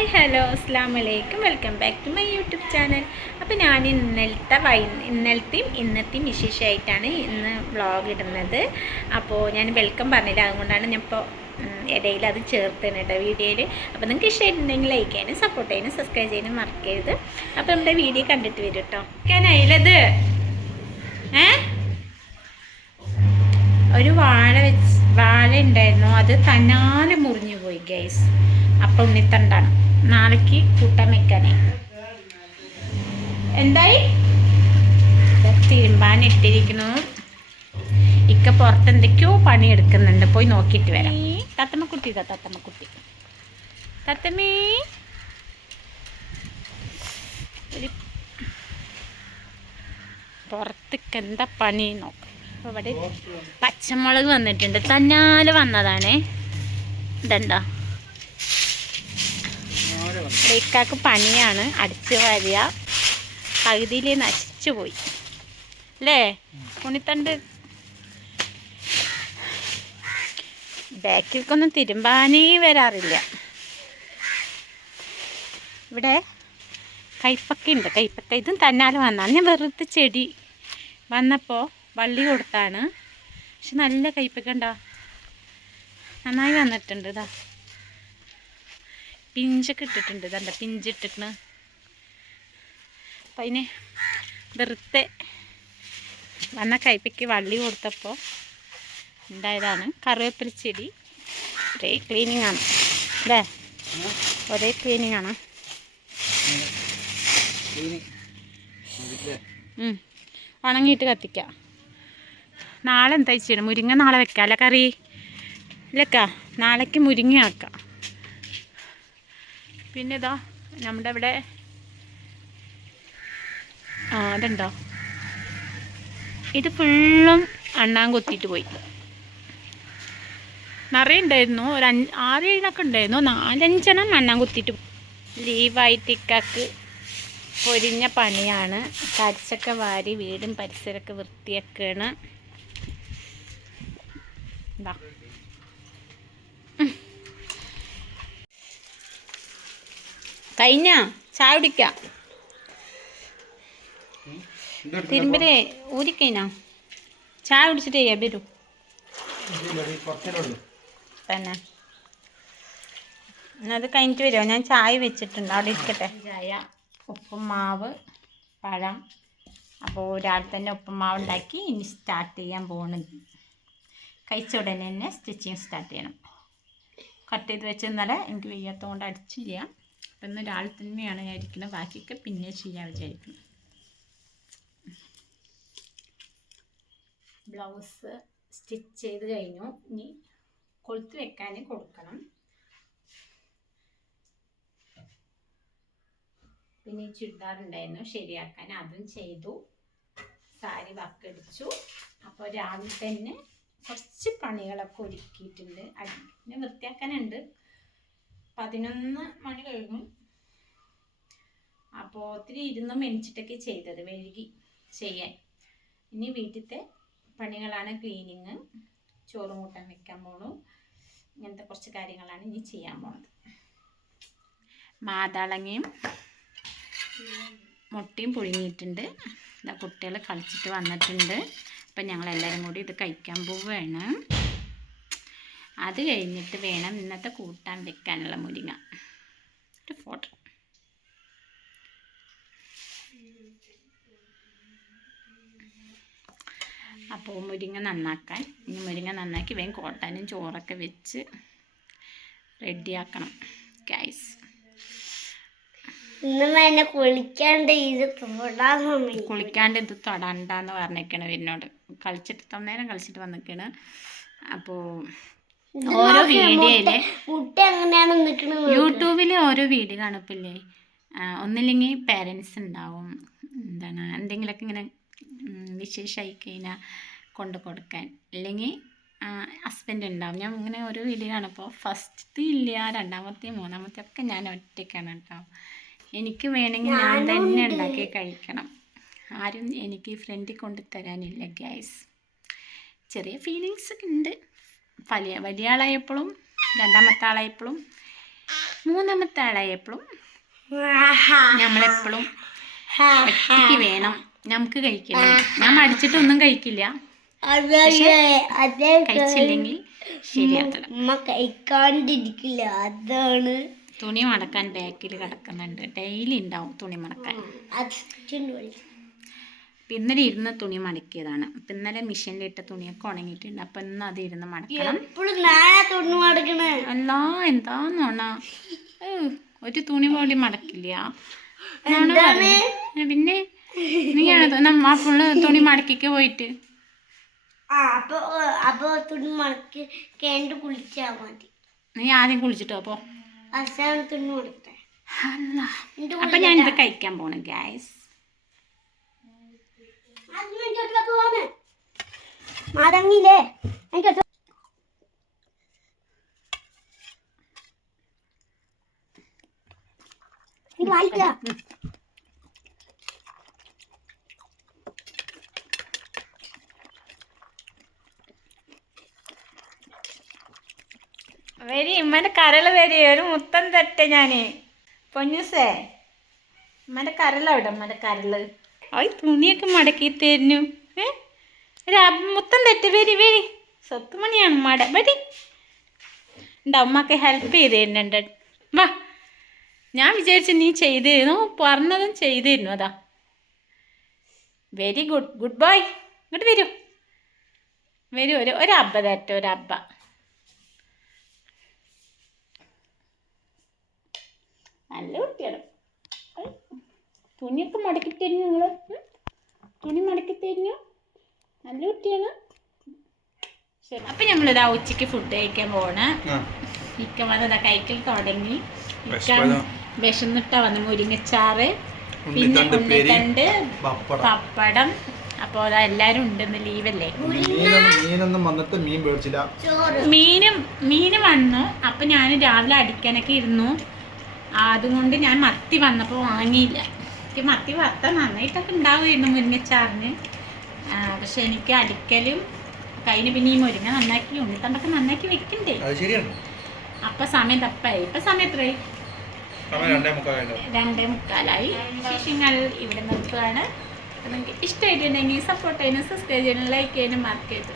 Hi hello അസ്സാം വലൈക്കും welcome back to my YouTube channel അപ്പോൾ ഞാൻ ഇന്നലത്തെ വൈ ഇന്നലത്തെയും ഇന്നത്തെയും വിശേഷമായിട്ടാണ് ഇന്ന് വ്ളോഗ് ഇടുന്നത്. അപ്പോൾ ഞാൻ വെൽക്കം പറഞ്ഞില്ല. അതുകൊണ്ടാണ് ഞാൻ ഇപ്പോൾ ഇടയിൽ അത് ചേർത്തത് കേട്ടോ വീഡിയോയിൽ അപ്പോൾ നിങ്ങൾക്ക് ഇഷ്ടമായിട്ടുണ്ടെങ്കിൽ ലൈക്ക് ചെയ്യാനും സപ്പോർട്ട് ചെയ്യാനും സബ്സ്ക്രൈബ് ചെയ്യാനും മറക്കരുത്. അപ്പോൾ നമ്മുടെ വീഡിയോ കണ്ടിട്ട് വരും കേട്ടോ ഞാനതിലത് ഏ? ഒരു വാഴ വെച്ച് വാഴ ഉണ്ടായിരുന്നു. അത് തന്നാലെ മുറിഞ്ഞു പോയി ഗൈസ് അപ്പം ഉണ്ണിത്തണ്ടാണ്. നാളേക്ക് കൂട്ടാൻ വെക്കാനേ. എന്തായി? തിരുമ്പാൻ ഇട്ടിരിക്കുന്നു. ഇക്ക പുറത്ത് എന്തൊക്കെയോ പണിയെടുക്കുന്നുണ്ട്. പോയി നോക്കിയിട്ട് വരാം. തത്തമ്മ കുട്ടി ഇതാ തത്തമ്മ. കുട്ടി തത്തമ്മേ പുറത്തേക്ക് എന്താ പണി? നോക്കാം. ഇവിടെ പച്ചമുളക് വന്നിട്ടുണ്ട്. തന്നാലെ വന്നതാണേ. ഇതെന്താ? ഇക്കാക്ക് പണിയാണ് അടിച്ചു വാരിയ പകുതിയിൽ നശിച്ചു പോയി. അല്ലേ? ഉണിത്തണ്ട് ബാക്കിൽക്കൊന്നും തിരുമ്പാനേ വരാറില്ല. ഇവിടെ കൈപ്പക്ക ഉണ്ട്. കൈപ്പക്ക ഇതും തന്നാൽ വന്നാണ് ഞാൻ വെറുതെ ചെടി വന്നപ്പോൾ വള്ളി കൊടുത്താണ്. പക്ഷെ നല്ല കൈപ്പക്ക ഉണ്ടോ? നന്നായി വന്നിട്ടുണ്ട് ഇതാ പിഞ്ചൊക്കെ ഇട്ടിട്ടുണ്ട്. ഇതണ്ട പിഞ്ചിട്ടിട്ട് അപ്പം അതിന് വെറുതെ വന്ന കൈപ്പയ്ക്ക് വള്ളി കൊടുത്തപ്പോൾ ഉണ്ടായതാണ് കറിവേപ്പില ചെടി. ഒരേ ക്ലീനിങ് ആണ്. അല്ലേ? ഒരേ ക്ലീനിങ് ആണ്. ഉണങ്ങിയിട്ട് കത്തിക്കാം. നാളെ എന്താ ചെയ്യണം മുരിങ്ങ നാളെ വെക്കാം അല്ലേ കറി? ഇല്ലക്കാ നാളേക്ക് മുരിങ്ങ ആക്കാം. പിന്നെ ഇതാ നമ്മുടെ ഇവിടെ ആ അതുണ്ടോ ഇത് ഫുള്ളും അണ്ണാൻ കൊത്തിയിട്ട് പോയി. നിറയെ ഉണ്ടായിരുന്നു ഒരു അഞ്ച് ആറ് ഏഴിനൊക്കെ ഉണ്ടായിരുന്നു. നാലഞ്ചെണ്ണം അണ്ണാൻ കുത്തിയിട്ട് ലീവായിട്ട് ഇക്കാക്ക് പൊരിഞ്ഞ പണിയാണ്. കരിച്ചൊക്കെ വാരി വീടും പരിസരമൊക്കെ വൃത്തിയാക്കാണ്. ഇതാ. കഴിഞ്ഞ. ചായ കുടിക്കാം. തിരുമ്പലേ ഊരിക്കഴിഞ്ഞാ. ചായ കുടിച്ചിട്ട് ചെയ്യാം വരൂ. തന്നെ. എന്നാ അത് കഴിഞ്ഞിട്ട് വരുമോ ഞാൻ ചായ വെച്ചിട്ടുണ്ട്. അവിടെ ഇരിക്കട്ടെ. ചായ ഉപ്പും മാവ് പഴം. അപ്പോൾ ഒരാൾ തന്നെ ഉപ്പുമാവ് ഉണ്ടാക്കി ഇനി സ്റ്റാർട്ട് ചെയ്യാൻ പോകണം കഴിച്ച ഉടനെ തന്നെ സ്റ്റിച്ചിങ് സ്റ്റാർട്ട് ചെയ്യണം. കട്ട് ചെയ്ത് വെച്ച് ഇന്നലെ എനിക്ക് വയ്യാത്തതുകൊണ്ട് അടിച്ചില്ല. അപ്പം രാവിലെ തന്നെയാണ് ഞാൻ ഇരിക്കുന്നത്. ബാക്കിയൊക്കെ പിന്നെ ചെയ്യാൻ വിചാരിക്കുന്നു. ബ്ലൗസ് സ്റ്റിച്ച് ചെയ്ത് കഴിഞ്ഞു. ഇനി കൊളുത്ത് വെക്കാൻ കൊടുക്കണം. പിന്നെ ഈ ചുരിദാർ ശരിയാക്കാൻ അതും ചെയ്തു. സാരി വക്കടിച്ചു. അപ്പോൾ രാവിലെ തന്നെ കുറച്ച് പണികളൊക്കെ ഒരുക്കിയിട്ടുണ്ട്. അടി- വൃത്തിയാക്കാനുണ്ട്. പതിനൊന്ന് മണി കഴിഞ്ഞു. അപ്പോൾ ഒത്തിരി ഇരുന്ന് മെനിച്ചിട്ടൊക്കെ ചെയ്തത് മെഴുകി ചെയ്യാൻ. ഇനി വീട്ടിലത്തെ പണികളാണ് ക്ലീനിങ് ചോറും കൂട്ടാൻ വെക്കാൻ പോണു. ഇങ്ങനത്തെ കുറച്ച് കാര്യങ്ങളാണ് ഇനി ചെയ്യാൻ പോണത്. മാതളങ്ങയും മുട്ടയും പുഴുങ്ങിയിട്ടുണ്ട്. ഇതാ കുട്ടികൾ കളിച്ചിട്ട് വന്നിട്ടുണ്ട്. അപ്പം ഞങ്ങളെല്ലാവരും കൂടി ഇത് കഴിക്കാൻ പോവുകയാണ് അത് കഴിഞ്ഞിട്ട് വേണം ഇന്നത്തെ കൂട്ടാൻ വെക്കാനുള്ള മുരിങ്ങ. ഒരു ഫോട്ടോ. അപ്പോൾ മുരിങ്ങ നന്നാക്കാൻ ഇനി മുരിങ്ങ നന്നാക്കി വേഗം കോട്ടാനും ചോറൊക്കെ വെച്ച് റെഡിയാക്കണം ഗൈസ് എന്നെ കുളിക്കാണ്ട് ഇത് തൊടാൻ സമയം കുളിക്കാണ്ട് ഇത് തൊടണ്ടെന്ന് പറഞ്ഞേക്കണ് എന്നോട് കളിച്ചിട്ട് തന്നേരം കളിച്ചിട്ട് വന്നിക്കണ്. അപ്പോൾ ഓരോ വീഡിയോയിലെ യൂട്യൂബിൽ ഓരോ വീഡിയോ കാണപ്പില്ലേ ഒന്നില്ലെങ്കിൽ പേരൻസ് ഉണ്ടാവും എന്താണ് എന്തെങ്കിലുമൊക്കെ ഇങ്ങനെ വിശേഷമായി കഴിഞ്ഞാൽ കൊണ്ട് കൊടുക്കാൻ. അല്ലെങ്കിൽ ഹസ്ബൻഡ് ഉണ്ടാവും. ഞാൻ ഇങ്ങനെ ഓരോ വീഡിയോ കാണപ്പോൾ ഫസ്റ്റ് ഇല്ല രണ്ടാമത്തെ മൂന്നാമത്തെ ഒക്കെ ഞാൻ ഒറ്റയ്ക്കാണ് കേട്ടോ. എനിക്ക് വേണമെങ്കിൽ ഞാൻ തന്നെ ഉണ്ടാക്കി കഴിക്കണം. ആരും എനിക്ക് ഫ്രണ്ടിൽ കൊണ്ട് തരാനില്ല ഗ്യാസ് ചെറിയ ഫീലിങ്സ് ഒക്കെ ഉണ്ട്. വലിയ വലിയ ആളായപ്പോഴും രണ്ടാമത്തെ ആളായപ്പോഴും മൂന്നാമത്തെ ആളായപ്പോഴും നമ്മളെപ്പോഴും ഒറ്റയ്ക്ക് വേണം. നമുക്ക് കഴിക്കണം. ഞാൻ മടിച്ചിട്ടൊന്നും കഴിക്കില്ല. കഴിച്ചില്ലെങ്കിൽ കഴിക്കാണ്ടിരിക്കില്ല. അതാണ്. തുണി മടക്കാൻ ബാക്കിൽ കിടക്കുന്നുണ്ട്. ഡെയിലി ഉണ്ടാവും തുണി മടക്കാൻ അത് ചുണ്ട് വലി. അപ്പം ഇന്നലെ ഇരുന്ന് തുണി മടക്കിയതാണ്. അപ്പം ഇന്നലെ മെഷീനിലിട്ട തുണിയൊക്കെ ഉണങ്ങിയിട്ടുണ്ട്. അപ്പം ഇന്ന് അത് ഇരുന്ന് മടക്കണം. അല്ല എന്താന്നോണ ഒരു തുണി പോലും മടക്കില്ല? പിന്നെ നീയാണോ നമ്മ ഫുള്ള് തുണി മടക്കിക്ക് പോയിട്ട്. നീ ആദ്യം കുളിച്ചിട്ടോ അപ്പോ? അപ്പൊ ഞാൻ ഇത് കഴിക്കാൻ പോണു ഗ്യാസ് മടങ്ങില്ലേ? എനിക്ക് എനിക്ക് വായിക്കുക വരി ഉമ്മന്റെ കരൾ വരി ഒരു മുത്തം തട്ടെ ഞാൻ. പൊന്നൂസേ ഉമ്മന്റെ കരളവിടെ ഇമ്മന്റെ കരൾ. ഓയ് തുണിയൊക്കെ മടക്കി തരുന്നു. ഏ ഒരു അബ് മുത്തം തെറ്റ്. വരി വരി. സ്വത്തുമണിയാണ് മട വരി. എന്റെ അമ്മയ്ക്ക് ഹെൽപ്പ് ചെയ്ത് തരുന്നുണ്ട് വാ. ഞാൻ വിചാരിച്ചു നീ ചെയ്തിരുന്നു. പറഞ്ഞതും ചെയ്തിരുന്നു. അതാ. വെരി ഗുഡ് ഗുഡ് ബൈ ഇങ്ങോട്ട് വരൂ. വരൂ ഒരു ഒരു അബ്ബ തരട്ടെ ഒരു അബ്ബ. നല്ല കുട്ടിയാണ്. തുണിയൊക്കെ മടക്കി തരുന്നു നിങ്ങൾ തുണി മടക്കി തരുന്നു നല്ല കുട്ടിയാണ്. അപ്പൊ അപ്പം നമ്മളിതാ ഉച്ചയ്ക്ക് ഫുഡ് കഴിക്കാൻ പോണ ഇക്ക വന്നതാ കഴിക്കൽ തുടങ്ങി. വിശന്നിട്ട വന്ന് മുരിങ്ങച്ചാറ് പിന്നെ ഉണ്ണിത്തണ്ട് പപ്പടം. അപ്പൊ അതാ എല്ലാരും ഉണ്ടെന്ന് ലീവല്ലേ? മീനൊന്നും മീനൊന്നും വന്നിട്ട് മീൻ മേടിച്ചില്ല. മീനും മീന് വന്നു. അപ്പൊ ഞാൻ രാവിലെ അടിക്കാനൊക്കെ ഇരുന്നു. അതുകൊണ്ട് ഞാൻ മത്തി വന്നപ്പോ വാങ്ങിയില്ല. എനിക്ക് മത്തി വത്ത നന്നായിട്ടൊക്കെ ഉണ്ടാവുമായിരുന്നു മുരിങ്ങച്ചാറിന്. പക്ഷെ എനിക്ക് അടിക്കലും കഴിഞ്ഞ് പിന്നെ ഈ മുരിങ്ങ നന്നാക്കി ഉണ്ണിത്തണ്ടൊക്കെ നന്നാക്കി വെക്കണ്ടേ? അപ്പൊ ശരിയാണ്. അപ്പം സമയം തപ്പായി. ഇപ്പൊ സമയം എത്രയായി? രണ്ടേ മുക്കാലോ രണ്ടേ മുക്കാലായി. വിശേഷങ്ങൾ ഇവിടെ നിർത്തുകയാണ് നിങ്ങൾക്ക് ഇഷ്ടമായിട്ടുണ്ടെങ്കിൽ സപ്പോർട്ട് ചെയ്യാനും സബ്സ്ക്രൈബ് ചെയ്യാനും ലൈക്ക് ചെയ്യാനും മാർക്ക് ചെയ്തു